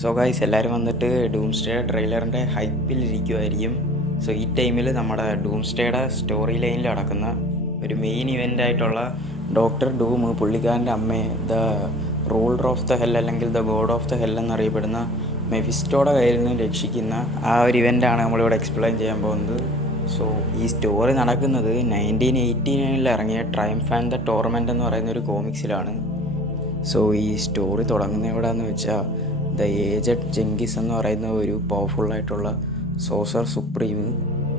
So guys, എല്ലാവരും വന്നിട്ട് doomsday ട്രെയിലറിൻ്റെ ഹൈപ്പിലിരിക്കുമായിരിക്കും. So ഈ ടൈമിൽ നമ്മുടെ ഡൂംസ്ഡേയുടെ സ്റ്റോറി ലൈനിൽ നടക്കുന്ന ഒരു മെയിൻ ഇവൻ്റ് ആയിട്ടുള്ള ഡോക്ടർ ഡൂം പുള്ളിക്കാരൻ്റെ അമ്മയെ the ruler of the hell അല്ലെങ്കിൽ the god of the hell എന്നറിയപ്പെടുന്ന മെഫിസ്റ്റോയുടെ കയ്യിൽ നിന്ന് രക്ഷിക്കുന്ന ആ ഒരു ഇവൻ്റാണ് നമ്മളിവിടെ എക്സ്പ്ലെയിൻ ചെയ്യാൻ പോകുന്നത്. സോ ഈ സ്റ്റോറി നടക്കുന്നത് 1989 ഇറങ്ങിയ ട്രയംഫ് ആൻഡ് ദ ടോർമെൻ്റ് എന്ന് പറയുന്ന ഒരു കോമിക്സിലാണ്. സോ ഈ സ്റ്റോറി തുടങ്ങുന്ന എവിടെയാണെന്ന് വെച്ചാൽ ദ ഏജഡ് ജെങ്കിസ് എന്ന് പറയുന്ന ഒരു പവർഫുള്ളായിട്ടുള്ള സോസർ സുപ്രീം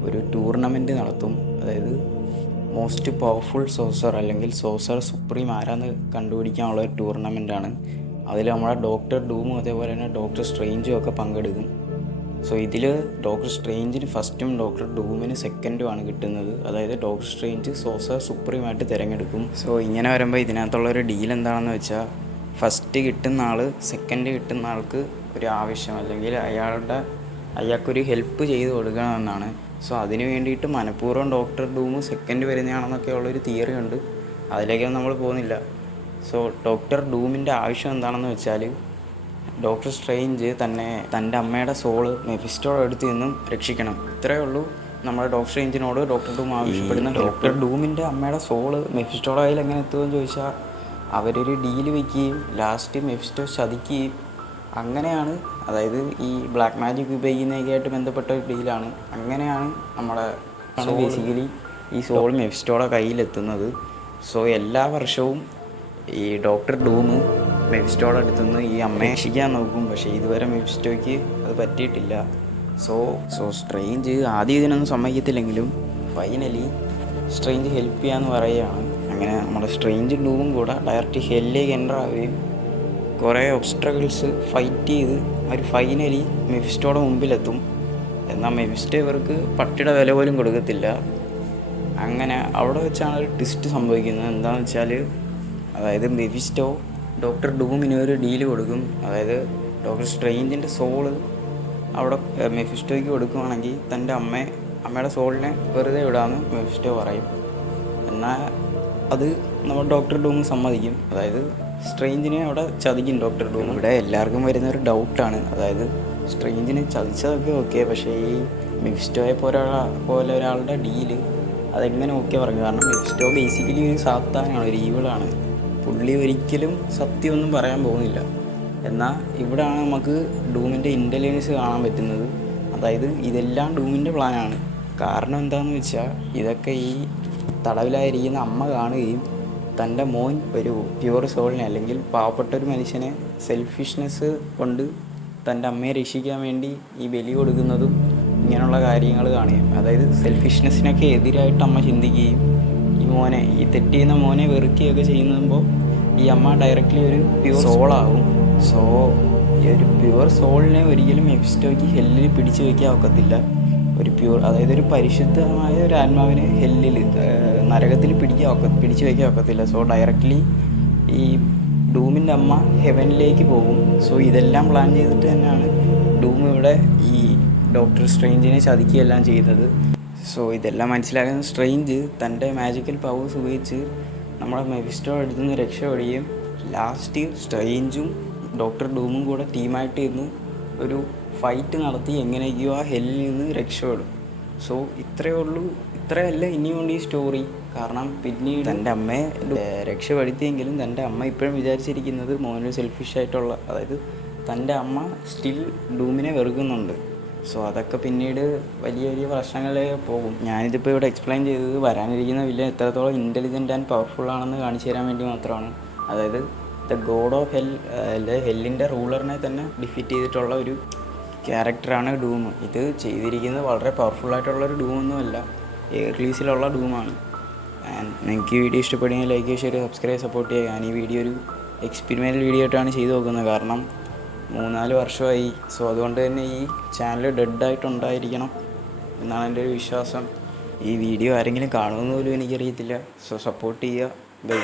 ഒരു ടൂർണമെൻറ്റ് നടത്തും. അതായത് മോസ്റ്റ് പവർഫുൾ സോസർ അല്ലെങ്കിൽ സോസർ സുപ്രീം ആരാന്ന് കണ്ടുപിടിക്കാനുള്ള ഒരു ടൂർണമെൻറ്റാണ്. അതിൽ നമ്മളെ ഡോക്ടർ ഡൂമും അതേപോലെ തന്നെ ഡോക്ടർ സ്ട്രേഞ്ചും ഒക്കെ പങ്കെടുക്കും. സോ ഇതിൽ ഡോക്ടർ സ്ട്രേഞ്ചിന് ഫസ്റ്റും ഡോക്ടർ ഡൂമിന് സെക്കൻഡുമാണ് കിട്ടുന്നത്. അതായത് ഡോക്ടർ സ്ട്രേഞ്ച് സോസർ സുപ്രീമായിട്ട് തിരഞ്ഞെടുക്കും. സോ ഇങ്ങനെ വരുമ്പോൾ ഇതിനകത്തുള്ളൊരു ഡീൽ എന്താണെന്ന് വെച്ചാൽ, ഫസ്റ്റ് കിട്ടുന്ന ആൾ സെക്കൻഡ് കിട്ടുന്ന ആൾക്ക് ഒരു ആവശ്യം അല്ലെങ്കിൽ അയാൾക്കൊരു ഹെൽപ്പ് ചെയ്ത് കൊടുക്കണമെന്നാണ്. സോ അതിന് വേണ്ടിയിട്ട് മനഃപൂർവ്വം ഡോക്ടർ ഡൂം സെക്കൻഡ് വരുന്നതാണെന്നൊക്കെ ഉള്ളൊരു തിയറി ഉണ്ട്. അതിലേക്കൊന്നും നമ്മൾ പോകുന്നില്ല. സോ ഡോക്ടർ ഡൂമിൻ്റെ ആവശ്യം എന്താണെന്ന് വെച്ചാൽ, ഡോക്ടർ സ്ട്രേഞ്ച് തൻ്റെ അമ്മയുടെ സോള് മെഫിസ്റ്റോയുടെ അടുത്ത് നിന്നും രക്ഷിക്കണം. ഇത്രയേ ഉള്ളൂ നമ്മുടെ ഡോക്ടർ സ്ട്രേഞ്ചിനോട് ഡോക്ടർ ഡൂം ആവശ്യപ്പെടുന്ന. ഡോക്ടർ ഡൂമിൻ്റെ അമ്മയുടെ സോള് മെഫിസ്റ്റോയുടെ കയ്യിൽ എങ്ങനെ എത്തുമെന്ന് ചോദിച്ചാൽ, അവരൊരു ഡീല് വയ്ക്കുകയും ലാസ്റ്റ് മെഫിസ്റ്റോ ചതിക്കുകയും അങ്ങനെയാണ്. അതായത് ഈ ബ്ലാക്ക് മാജിക് ഉപയോഗിക്കുന്നതൊക്കെയായിട്ട് ബന്ധപ്പെട്ട ഒരു ഡീലാണ്. അങ്ങനെയാണ് നമ്മുടെ ബേസിക്കലി ഈ സോൾ മെഫിസ്റ്റോയുടെ കയ്യിലെത്തുന്നത്. സോ എല്ലാ വർഷവും ഈ ഡോക്ടർ ഡൂം മെഫിസ്റ്റോയുടെ അടുത്തുനിന്ന് ഈ അമ്മയെ രക്ഷിക്കാൻ നോക്കും. പക്ഷേ ഇതുവരെ മെഫിസ്റ്റോയ്ക്ക് അത് പറ്റിയിട്ടില്ല. സോ സ്ട്രേഞ്ച് ആദ്യം ഇതിനൊന്നും സമ്മതിക്കത്തില്ലെങ്കിലും ഫൈനലി സ്ട്രേഞ്ച് ഹെൽപ്പ് ചെയ്യാമെന്ന് പറയുകയാണ്. അങ്ങനെ നമ്മുടെ സ്ട്രേഞ്ച് ഡൂമും കൂടെ ഡയറക്റ്റ് ഹെല്ലിലേക്ക് എൻ്റർ ആവുകയും കുറേ ഒബ്സ്ട്രഗിൾസ് ഫൈറ്റ് ചെയ്ത് അവർ ഫൈനലി മെഫിസ്റ്റോയുടെ മുമ്പിലെത്തും. എന്നാൽ മെഫിസ്റ്റോ ഇവർക്ക് പട്ടിയുടെ വില പോലും കൊടുക്കത്തില്ല. അങ്ങനെ അവിടെ വെച്ചാണ് ഒരു ട്വിസ്റ്റ് സംഭവിക്കുന്നത്. എന്താണെന്ന് വെച്ചാൽ, അതായത് മെഫിസ്റ്റോ ഡോക്ടർ ഡൂമിന് ഒരു ഡീല് കൊടുക്കും. അതായത് ഡോക്ടർ സ്ട്രേഞ്ചിൻ്റെ സോള് അവിടെ മെഫിസ്റ്റോയ്ക്ക് കൊടുക്കുകയാണെങ്കിൽ തൻ്റെ അമ്മയുടെ സോളിനെ വെറുതെ വിടാമെന്ന് മെഫിസ്റ്റോ പറയും. എന്നാൽ അത് നമ്മൾ ഡോക്ടർ ഡൂം സമ്മതിക്കും. അതായത് സ്ട്രേഞ്ചിനെ അവിടെ ചതിക്കും ഡോക്ടർ ഡൂം. ഇവിടെ എല്ലാവർക്കും വരുന്നൊരു ഡൗട്ടാണ്. അതായത് സ്ട്രേഞ്ചിനെ ചതിച്ചതൊക്കെ ഓക്കെ, പക്ഷേ ഈ മെഫിസ്റ്റോയെ പോലെ ഒരാളുടെ ഡീല് അതെങ്ങനെ ഓക്കെ പറഞ്ഞു? കാരണം മെഫിസ്റ്റോ ബേസിക്കലി ഒരു സാത്താനാണ്, ഒരു ഈവിളാണ്. പുള്ളി ഒരിക്കലും സത്യമൊന്നും പറയാൻ പോകുന്നില്ല. എന്നാൽ ഇവിടെയാണ് നമുക്ക് ഡൂമിൻ്റെ ഇൻ്റലിജൻസ് കാണാൻ പറ്റുന്നത്. അതായത് ഇതെല്ലാം ഡൂമിൻ്റെ പ്ലാനാണ്. കാരണം എന്താണെന്ന് വെച്ചാൽ, ഇതൊക്കെ ഈ തടവിലായിരിക്കുന്ന അമ്മ കാണുകയും തൻ്റെ മോൻ ഒരു പ്യുവർ സോളിനെ അല്ലെങ്കിൽ പാവപ്പെട്ട ഒരു മനുഷ്യനെ സെൽഫിഷ്നെസ് കൊണ്ട് തൻ്റെ അമ്മയെ രക്ഷിക്കാൻ വേണ്ടി ഈ ബലി കൊടുക്കുന്നതും ഇങ്ങനെയുള്ള കാര്യങ്ങൾ കാണുകയും, അതായത് സെൽഫിഷ്നെസ്സിനൊക്കെ എതിരായിട്ട് അമ്മ ചിന്തിക്കുകയും ഈ തെറ്റ് ചെയ്യുന്ന മോനെ വെറുക്കുകയൊക്കെ ചെയ്യുമ്പോൾ ഈ അമ്മ ഡയറക്റ്റ്ലി ഒരു പ്യുവർ സോളാവും. സോ ഈ ഒരു പ്യുവർ സോളിനെ ഒരിക്കലും മെഫിസ്റ്റോയ്ക്ക് ഹെല്ലിൽ പിടിച്ചു വയ്ക്കാൻ ഒക്കത്തില്ല. അതായത് ഒരു പരിശുദ്ധമായ ഒരു ആത്മാവിനെ ഹെല്ലിൽ നരകത്തിൽ പിടിച്ചു വയ്ക്കാൻ ഒക്കത്തില്ല. സോ ഡയറക്റ്റ്ലി ഈ ഡൂമിൻ്റെ അമ്മ ഹെവനിലേക്ക് പോകും. സോ ഇതെല്ലാം പ്ലാൻ ചെയ്തിട്ട് തന്നെയാണ് ഡൂം ഇവിടെ ഈ ഡോക്ടർ സ്ട്രേഞ്ചിനെ ചതിക്കുകയെല്ലാം ചെയ്യുന്നത്. സോ ഇതെല്ലാം മനസ്സിലാക്കുന്ന സ്ട്രേഞ്ച് തൻ്റെ മാജിക്കൽ പവേഴ്സ് ഉപയോഗിച്ച് നമ്മുടെ മെഫിസ്റ്റോ അടുത്ത് നിന്ന് രക്ഷപ്പെടുകയും ലാസ്റ്റ് സ്ട്രേഞ്ചും ഡോക്ടർ ഡൂമും കൂടെ ടീമായിട്ട് ഇന്ന് ഒരു ഫൈറ്റ് നടത്തി എങ്ങനെയൊക്കെയോ ആ ഹെല്ലിൽ നിന്ന് രക്ഷപ്പെടും. സോ ഇത്രയല്ല ഇനിയുണ്ട് ഈ സ്റ്റോറി. കാരണം പിന്നീട് തൻ്റെ അമ്മയെ രക്ഷപ്പെടുത്തിയെങ്കിലും തൻ്റെ അമ്മ ഇപ്പോഴും വിചാരിച്ചിരിക്കുന്നത് മോനൊരു സെൽഫിഷായിട്ടുള്ള, അതായത് തൻ്റെ അമ്മ സ്റ്റിൽ ഡൂമിനെ വെറുക്കുന്നുണ്ട്. സോ അതൊക്കെ പിന്നീട് വലിയ വലിയ പ്രശ്നങ്ങളിലേക്ക് പോകും. ഞാനിതിപ്പോൾ ഇവിടെ എക്സ്പ്ലെയിൻ ചെയ്തത് വരാനിരിക്കുന്ന വില്ലൻ എത്രത്തോളം ഇൻ്റലിജൻ്റ് ആൻഡ് പവർഫുൾ ആണെന്ന് കാണിച്ചു തരാൻ വേണ്ടി മാത്രമാണ്. അതായത് ദ ഗോഡ് ഓഫ് ഹെൽ, ഹെല്ലിൻ്റെ റൂളറിനെ തന്നെ ഡിഫീറ്റ് ചെയ്തിട്ടുള്ള ഒരു ക്യാരക്ടറാണ് ഡൂം. ഇത് ചെയ്തിരിക്കുന്നത് വളരെ പവർഫുള്ളായിട്ടുള്ളൊരു ഡൂമൊന്നുമല്ല, റിലീസിലുള്ള ഡൂമാണ്. ആൻഡ് നിങ്ങൾക്ക് ഈ വീഡിയോ ഇഷ്ടപ്പെടുകയും ലൈക്ക് ഷെയർ സബ്സ്ക്രൈബ് സപ്പോർട്ട് ചെയ്യുക. ഞാൻ ഈ വീഡിയോ ഒരു എക്സ്പെരിമെൻ്റൽ വീഡിയോ ആയിട്ടാണ് ചെയ്തു നോക്കുന്നത്. കാരണം 3-4 വർഷമായി. സോ അതുകൊണ്ട് തന്നെ ഈ ചാനൽ ഡെഡായിട്ടുണ്ടായിരിക്കണം എന്നാണ് എൻ്റെ ഒരു വിശ്വാസം. ഈ വീഡിയോ ആരെങ്കിലും കാണുമെന്ന് പോലും എനിക്കറിയത്തില്ല. സോ സപ്പോർട്ട് ചെയ്യുക. ബൈ.